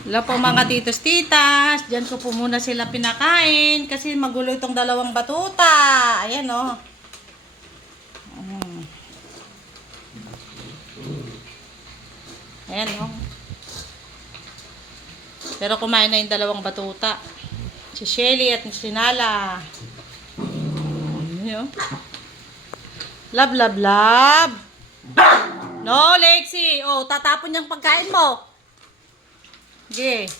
Hello po mga titos titas. Diyan ko po muna sila pinakain kasi magulo itong dalawang batuta. Ayan o. Ayan o. Pero kumain na yung dalawang batuta. Si Shelly at si Nala. Ayan o. Love, love, love. No, Lexi. Oh, tatapon yung pagkain mo. Sige.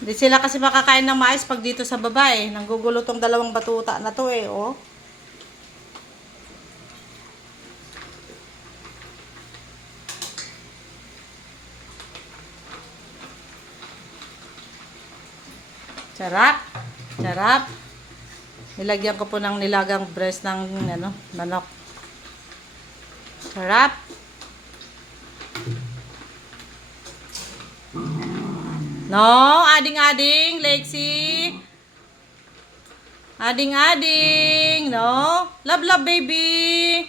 Hindi sila kasi makakain ng mais pag dito sa baba eh. Nanggugulo tong dalawang batuta na to eh, oh. Sarap. Sarap. Nilagyan ko po ng nilagang breast ng manok. Sarap. No, ading-ading, Lexi. Ading-ading, no. Love, love, baby.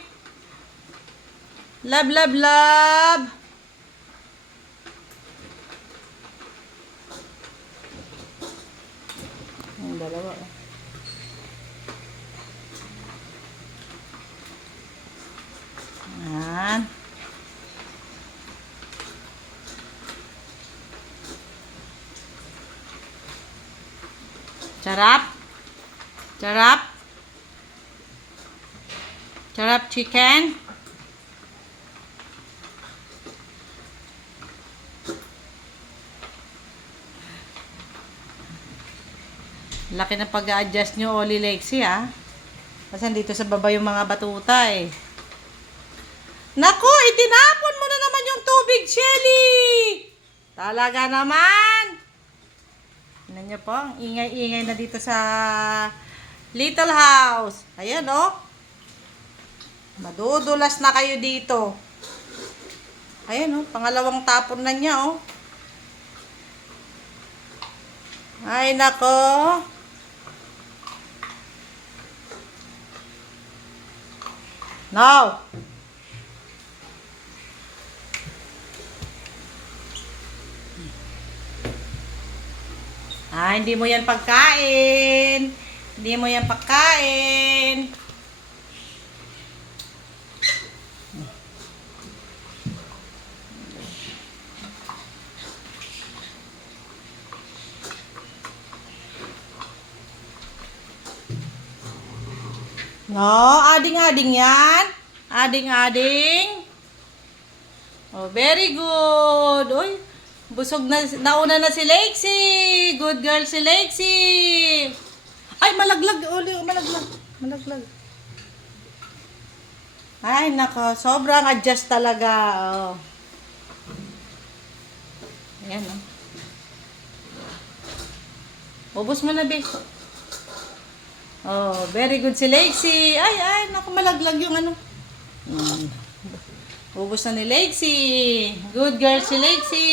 Love, love, love. Ang dalawa, eh. Yan. Sarap. Sarap. Sarap chicken. Laki na pag-a-adjust nyo, Oli Lexi, ha? Kasi dito sa baba yung mga batuta, eh. Naku, itinapon mo na naman yung tubig, Shelly! Talaga naman! Tignan nyo po, ang ingay-ingay na dito sa little house. Ayan, oh. Madudulas na kayo dito. Ayan, oh. Pangalawang tapon na niya, oh. Ay, nako. Now. Ah, hindi mo yan pagkain. Hindi mo yan pagkain. No, ading-ading yan. Ading-ading. Oh, very good. Uy, busog na, nauna na si Lexi. Good girl si Lexi. Ay, malaglag. Uli, malaglag. Malaglag. Ay, nako. Sobrang adjust talaga. Oh. Ayan, oh. Ubus mo na, be. Oh, very good si Lexi. Ay, naku, malaglag yung ano. Ubus na ni Lexi. Good girl si Lexi.